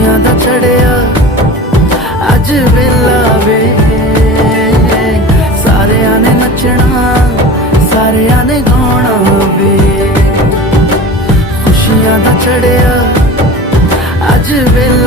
खुशियां दा चढ़िया अज वेला वे, सारियां ने नचना सारियां ने गाना वे। खुशियां दा चढ़िया अज वेला